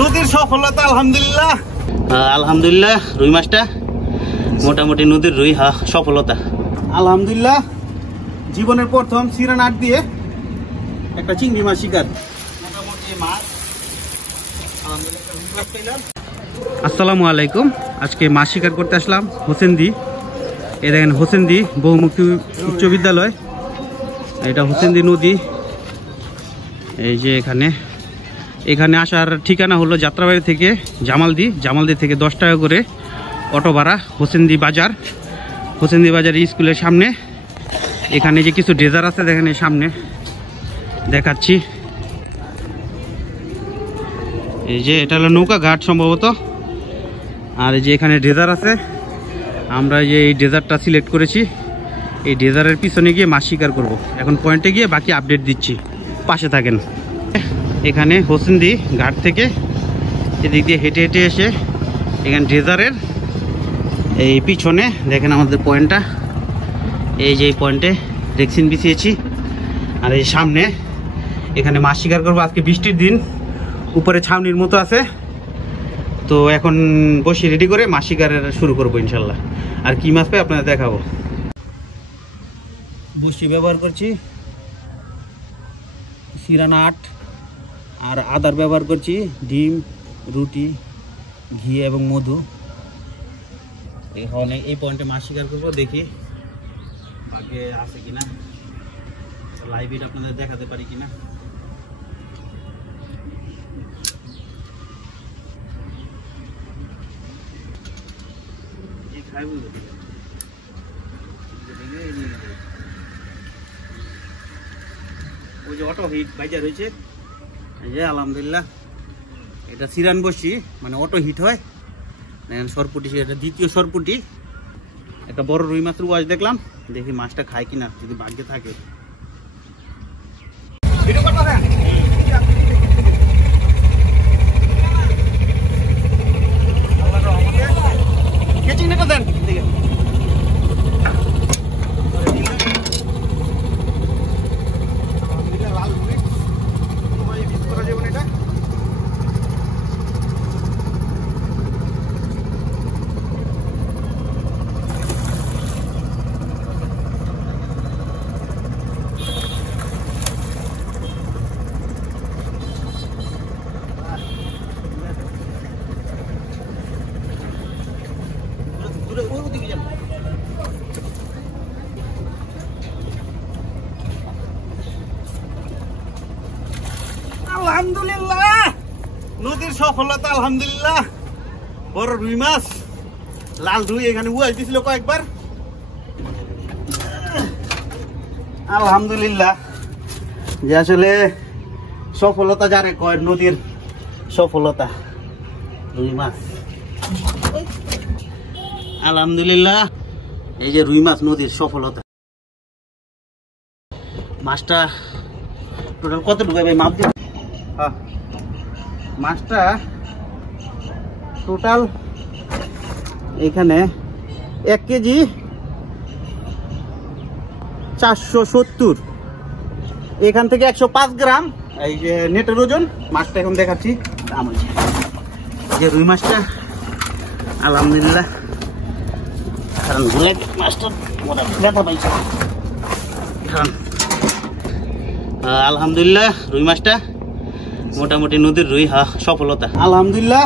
নদীর সফলতা আলহামদুলিল্লাহ। আলহামদুলিল্লাহ রুই মাছটা মোটামুটি নদীর রুই সফলতা আলহামদুলিল্লাহ। জীবনের প্রথম সিরা নাট দিয়ে একটা চিংড়ি মাছ শিকার। আসসালামু আলাইকুম। আজকে মাছ শিকার করতে আসলাম হোসেনদি। এই দেখেন হোসেনদি বহুমুখী উচ্চ বিদ্যালয়, এটা হোসেনদি নদী। এই যে এখানে আসার ঠিকানা হলো যাত্রাবাড়ি থেকে জামালদি থেকে 10 টাকা করে অটো ভাড়া। হোসেনদি বাজার স্কুলের সামনে। এখানে যে কিছু ড্রেজার আছে দেখেন, এই সামনে দেখাচ্ছি। এই যে এটা হলো নৌকা ঘাট সম্ভবত। আর এই যে এখানে ড্রেজার আছে, আমরা যে এই ড্রেজারটা সিলেক্ট করেছি, এই ড্রেজারের পিছনে গিয়ে মাছ শিকার করব। এখন পয়েন্টে গিয়ে বাকি আপডেট দিচ্ছি, পাশে থাকেন। এখানে হোসেনদি ঘাট থেকে এদিক দিয়ে হেঁটে হেঁটে এসে এখানে ড্রেজারের এই পিছনে দেখেন আমাদের পয়েন্টটা। এই যে এই পয়েন্টে রেক্সিন বিছিয়েছি। আর এই সামনে এখানে মাছ শিকার করবো। আজকে বৃষ্টির দিন, উপরে ছাউনির মতো আছে, তো এখন বসে রেডি করে মাছ শিকারের শুরু করবো ইনশাল্লাহ। আর কি মাছ পাই আপনাদের দেখাবো। বসি ব্যবহার করছি, সিরানা 8, আর আদার ব্যবহার করছি, ডিম, রুটি, ঘি এবং মধু। এখন এই পয়েন্টে মাছ শিকার করবো, দেখি বাকি আছে কিনা, লাইভ এটা আপনাদের দেখাতে পারি কিনা। ওই যে অটো হিট বাইজার হয়েছে, এই যে আলহামদুলিল্লাহ। এটা সিরান বসি, মানে অটো হিট হয়। দেখেন সরপুটি, এটা দ্বিতীয় সরপুটি। একটা বড় রুই মাছের ওয়াশ দেখলাম, দেখি মাছটা খায় কিনা, যদি ভাগ্যে থাকে। আলহামদুলিল্লাহ নদীর সফলতা আলহামদুলিল্লাহ। বড় রুই মাছ, লাল রুই, এখানে উয়াজ দিছিল কয়েকবার। আলহামদুলিল্লাহ। যে আসলে সফলতা যারে কয়, নদীর সফলতা রুই মাছ। আলহামদুলিল্লাহ, এই যে রুই মাছ নদীর সফলতা। মাছটা টোটাল কত ঢুকাবে ভাই, মাপ দিন। মাছটা টোটাল এখানে 1 কেজি 470, এখান থেকে 105 গ্রাম। এই যে নেটের ওজন মাছটা এখন দেখাচ্ছি। দাম হয়েছে যে রুই মাছটা আলহামদুলিল্লাহ। কারণ মাছটা ব্যথা পাইছে। আলহামদুলিল্লাহ রুই মাছটা মোটামুটি নদীর রুই সফলতা আলহামদুলিল্লাহ।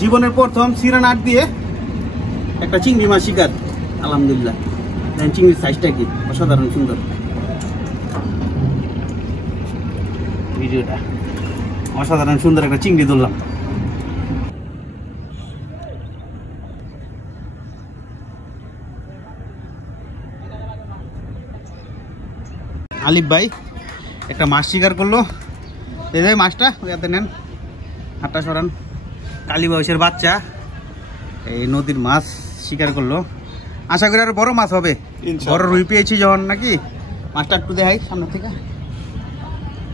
জীবনের প্রথম সিরা নাট দিয়ে একটা চিংড়ি মাছ শিকার আলহামদুলিল্লাহ। চিংড়ির সাইজটা কি অসাধারণ সুন্দর। ভিডিওটা অসাধারণ সুন্দর একটা চিংড়ি ধরলাম। আলিফ ভাই একটা মাছ শিকার করলো। এই যে মাছটা ওয়াতে নেন, হাতটা সরান। কালী বয়সের বাচ্চা এই নদীর মাছ শিকার করলো। আশা করি আরো বড় মাছ হবে। বড় রুই পেয়েছি যখন নাকি। মাছটা একটু দেখাই সামনে থেকে।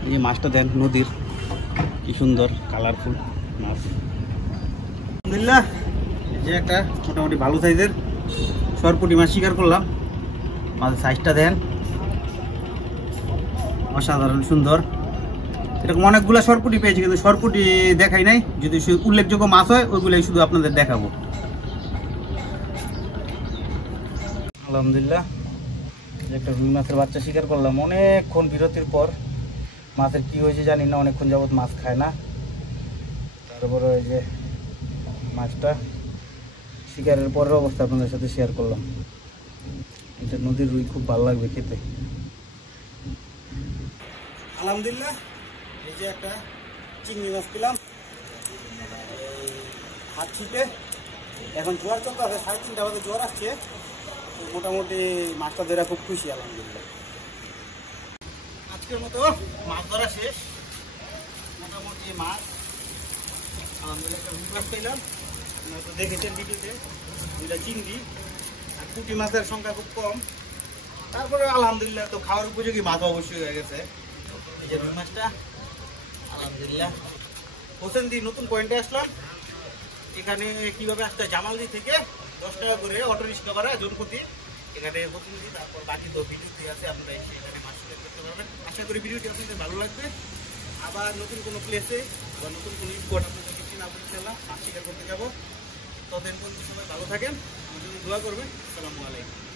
এই যে মাছটা দেন, নদীর কি সুন্দর কালারফুল মাছ। আলহামদুলিল্লাহ, যে একটা মোটামুটি ভালো সাইজের সরপুটি মাছ শিকার করলাম। মাছের সাইজটা দেন, অসাধারণ সুন্দর। এরকম অনেকগুলো সরপুটি পেয়েছি, কিন্তু সরপুটি দেখাই নাই। যদি উল্লেখযোগ্য মাছ হয় ওইগুলাই শুধু আপনাদের দেখাবো। আলহামদুলিল্লাহ, একটা রুই মাছের বাচ্চা শিকার করলাম অনেকক্ষণ বিরতির পর। মাছের কি হয়েছে জানি না, অনেকক্ষণ যাবত মাছ খায় না। তারপরে ওই যে মাছটা শিকারের পরের অবস্থা আপনাদের সাথে শেয়ার করলাম। এটা নদীর রুই, খুব ভালো লাগবে খেতে। আলহামদুলিল্লাহ, এই যে একটা চিংড়ি মাছ পেলাম হাত ছিটে। এখন জোয়ার চলতে আছে, 3:30 বাজে জোয়ার আসছে। মোটামুটি মাছটা ধরা খুব খুশি আলহামদুলিল্লাহ। আজকের মতো মাছ ধরা শেষ। মোটামুটি মাছ আলহামদুলিল্লাহ একটা রুই মাছ পেলাম, আপনারা তো দেখেছেন ভিডিওতে। 2টা চিংড়ি আর পুঁটি মাছের সংখ্যা খুব কম। তারপরে আলহামদুলিল্লাহ তো খাওয়ার উপযোগী মাছ অবশ্যই হয়ে গেছে। এই যে রুই মাছটা আলহামদুলিল্লাহ। হোসেনদি নতুন পয়েন্টে আসলাম। এখানে কিভাবে আসতে হয়, জামালদি থেকে 10 টাকা করে অটো রিক্সা ভাড়া জনপ্রতি। এখানে হোসেনদি, তারপর বাকি তো ভিডিওতে আছে, আপনারা এসে এখানে মাছ শিকার করতে পারবেন। আশা করি ভিডিওটি আপনাদের ভালো লাগবে। আবার নতুন কোনো প্লেসে বা নতুন কোনো স্পট আপনাদের কিছু না বলতে মাছ শিকার করতে যাবো। ততদিন পর্যন্ত সবাই ভালো থাকেন, আমাদের দোয়া করবেন। আসসালামু আলাইকুম।